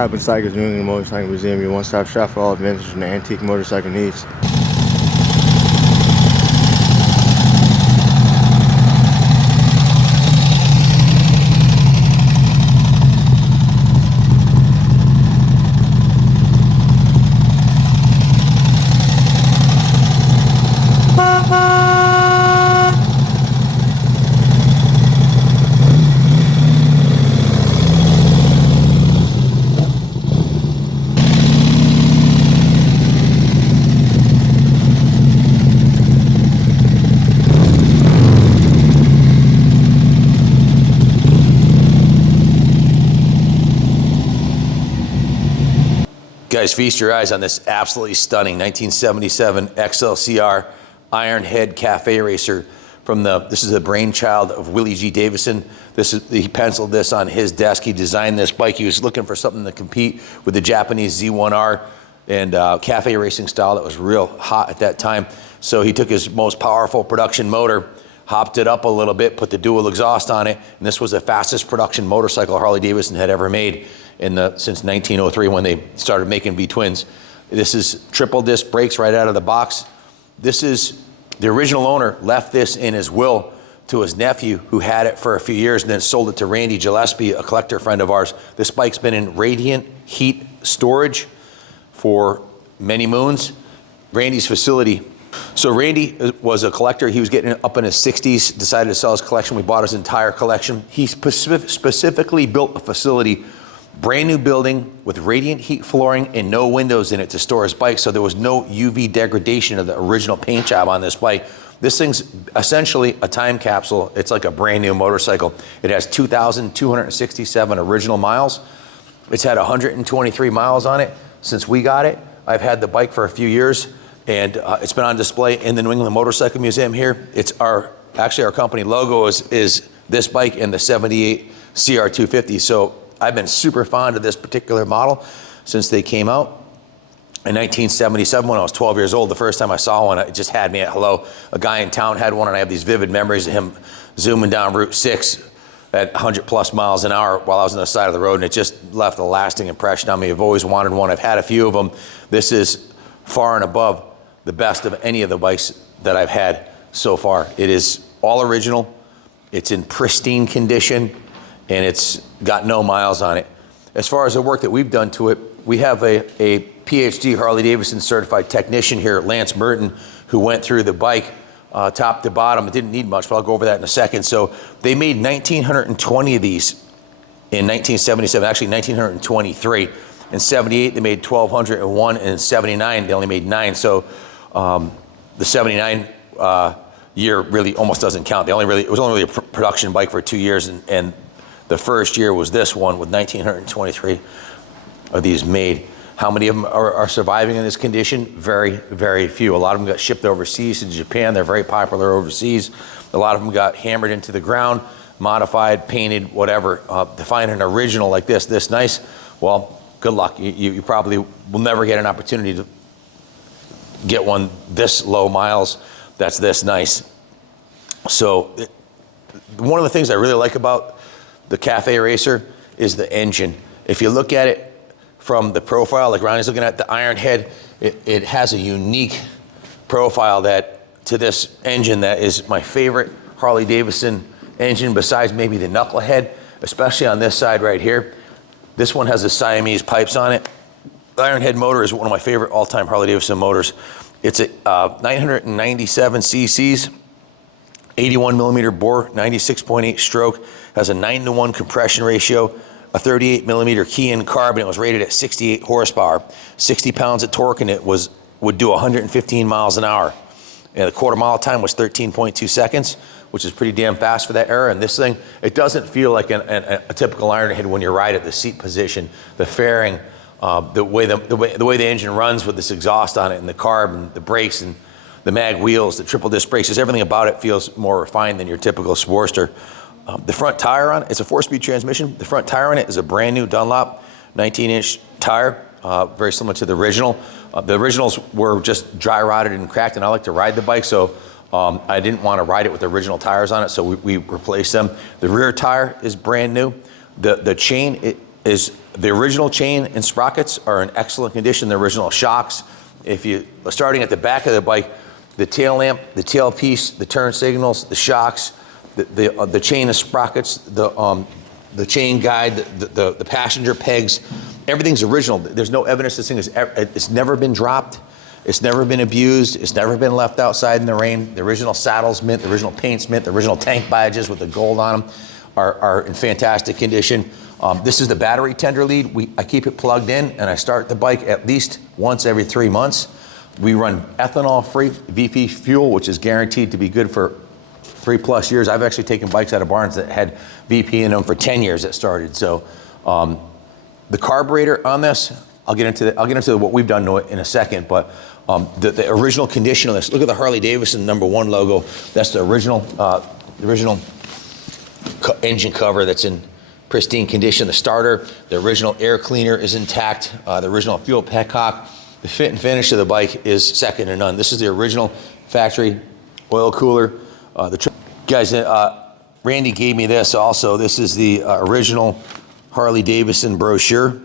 Kaplan Cycles New England Motorcycle Museum, your one-stop shop for all vintage and antique motorcycle needs. Guys, feast your eyes on this absolutely stunning 1977 Xlcr Iron Head Cafe Racer from this is the brainchild of Willie G. Davidson. He penciled this on his desk. He designed this bike. He was looking for something to compete with the Japanese Z1R and cafe racing style that was real hot at that time. So he took his most powerful production motor, hopped it up a little bit, put the dual exhaust on it, and this was the fastest production motorcycle Harley Davidson had ever made since 1903 when they started making V-twins. This is triple disc brakes right out of the box. This is, the original owner left this in his will to his nephew who had it for a few years and then sold it to Randy Gillespie, a collector friend of ours. This bike's been in radiant heat storage for many moons. Randy's facility. So Randy was a collector. He was getting up in his 60s, decided to sell his collection. We bought his entire collection. He specifically built a facility, brand new building with radiant heat flooring and no windows in it to store his bike, so there was no UV degradation of the original paint job on this bike. This thing's essentially a time capsule. It's like a brand new motorcycle. It has 2,267 original miles. It's had 123 miles on it since we got it. I've had the bike for a few years, and it's been on display in the New England Motorcycle Museum here. It's actually our company logo is this bike and the 78 CR250. So I've been super fond of this particular model since they came out. In 1977, when I was 12 years old, the first time I saw one, it just had me at hello. A guy in town had one, and I have these vivid memories of him zooming down Route 6 at 100 plus miles an hour while I was on the side of the road, and it just left a lasting impression on me. I've always wanted one. I've had a few of them. This is far and above the best of any of the bikes that I've had so far. It is all original. It's in pristine condition, and it's got no miles on it. As far as the work that we've done to it, we have a PhD Harley Davidson certified technician here, Lance Merton, who went through the bike top to bottom. It didn't need much, but I'll go over that in a second. So they made 1,920 of these in 1977, actually 1,923. In 78, they made 1,201, and in 79, they only made 9. So the 79 year really almost doesn't count. It was only really a production bike for 2 years, and the first year was this one with 1,923 of these made. How many of them are surviving in this condition? Very, very few. A lot of them got shipped overseas to Japan. They're very popular overseas. A lot of them got hammered into the ground, modified, painted, whatever. To find an original like this nice, well, good luck. You probably will never get an opportunity to get one this low miles that's this nice. So one of the things I really like about the Cafe Racer is the engine. If you look at it from the profile, like Ronnie's looking at the Iron Head, it has a unique profile to this engine that is my favorite Harley Davidson engine besides maybe the Knucklehead, especially on this side right here. This one has the Siamese pipes on it. The Iron Head motor is one of my favorite all-time Harley Davidson motors. It's a 997 cc's, 81 millimeter bore, 96.8 stroke, has a 9-to-1 compression ratio, a 38 millimeter key-in carb, and it was rated at 68 horsepower, 60 pounds of torque, and it would do 115 miles an hour. And the quarter mile time was 13.2 seconds, which is pretty damn fast for that era. And this thing, it doesn't feel like a typical Iron Head when you ride at the seat position, the fairing, the way the engine runs with this exhaust on it, and the carb, and the brakes, and the mag wheels, the triple disc brakes, just everything about it feels more refined than your typical Sportster. The front tire on it, it's a 4-speed transmission. The front tire on it is a brand new Dunlop 19-inch tire, very similar to the original. The originals were just dry rotted and cracked, and I like to ride the bike, so I didn't want to ride it with the original tires on it, so we replaced them. The rear tire is brand new. The chain, is the original chain and sprockets are in excellent condition, the original shocks. If you, starting at the back of the bike, the tail lamp, the tailpiece, the turn signals, the shocks, the chain and sprockets, the chain guide, the passenger pegs, everything's original. There's no evidence this thing it's never been dropped. It's never been abused. It's never been left outside in the rain. The original saddles mint, the original paints mint, the original tank badges with the gold on them are in fantastic condition. This is the battery tender lead. I keep it plugged in and I start the bike at least once every 3 months. We run ethanol-free VP fuel, which is guaranteed to be good for 3+ years. I've actually taken bikes out of barns that had VP in them for 10 years that started. So the carburetor on this, I'll get into what we've done to it in a second, but the original condition of this, look at the Harley Davidson #1 logo. That's the original engine cover that's in pristine condition. The starter, the original air cleaner is intact. The original fuel petcock. The fit and finish of the bike is second to none. This is the original factory oil cooler. Guys, Randy gave me this also. This is the original Harley Davidson brochure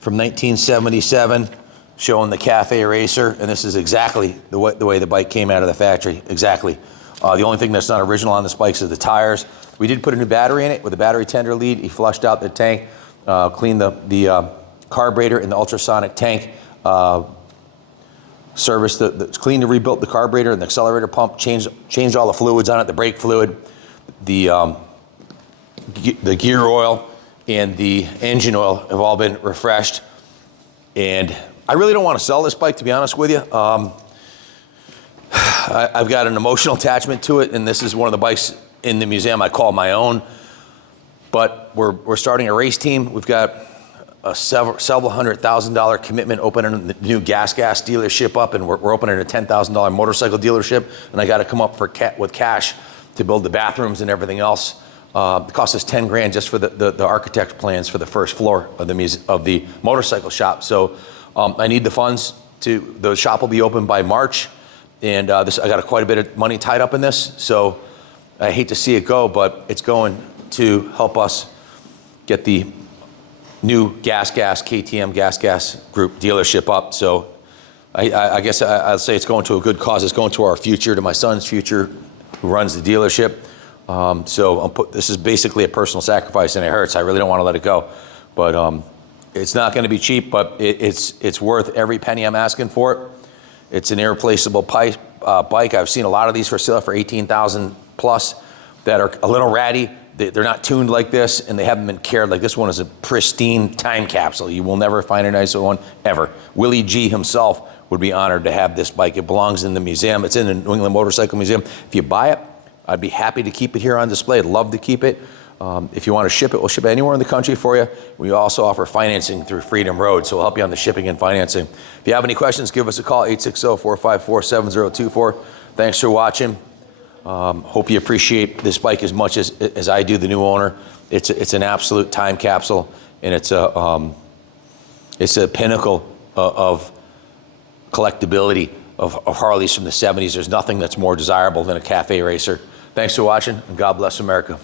from 1977 showing the Cafe Racer, and this is exactly the way the bike came out of the factory, exactly. The only thing that's not original on this bike is the tires. We did put a new battery in it with a battery tender lead. He flushed out the tank, cleaned the carburetor in the ultrasonic tank, serviced cleaned and rebuilt the carburetor and the accelerator pump, changed all the fluids on it, the brake fluid, the gear oil, and the engine oil have all been refreshed. And I really don't want to sell this bike, to be honest with you. I've got an emotional attachment to it, and this is one of the bikes in the museum I call my own. But we're starting a race team. We've got a several $100,000 commitment opening the new gas dealership up, and we're opening a $10,000 motorcycle dealership, and I got to come up with cash to build the bathrooms and everything else. It cost us 10 grand just for the architect plans for the first floor of the motorcycle shop. So I need the funds the shop will be open by March, and I got quite a bit of money tied up in this. So I hate to see it go, but it's going to help us get the new KTM Gas Group dealership up. So I guess I'll say it's going to a good cause. It's going to our future, to my son's future, who runs the dealership. This is basically a personal sacrifice, and it hurts. I really don't want to let it go, but it's not going to be cheap, but it's worth every penny I'm asking for it. It's an irreplaceable bike. I've seen a lot of these for sale for $18,000 plus that are a little ratty. They're not tuned like this, and they haven't been cared. Like this one is a pristine time capsule. You will never find a nicer one ever. Willie G himself would be honored to have this bike. It belongs in the museum. It's in the New England Motorcycle Museum. If you buy it, I'd be happy to keep it here on display. I'd love to keep it. If you want to ship it, we'll ship it anywhere in the country for you. We also offer financing through Freedom Road, so we'll help you on the shipping and financing. If you have any questions, give us a call, 860-454-7024. Thanks for watching. Hope you appreciate this bike as much as I do, the new owner. It's an absolute time capsule, and it's a pinnacle of collectability of Harleys from the 70s. There's nothing that's more desirable than a Cafe Racer. Thanks for watching, and God bless America.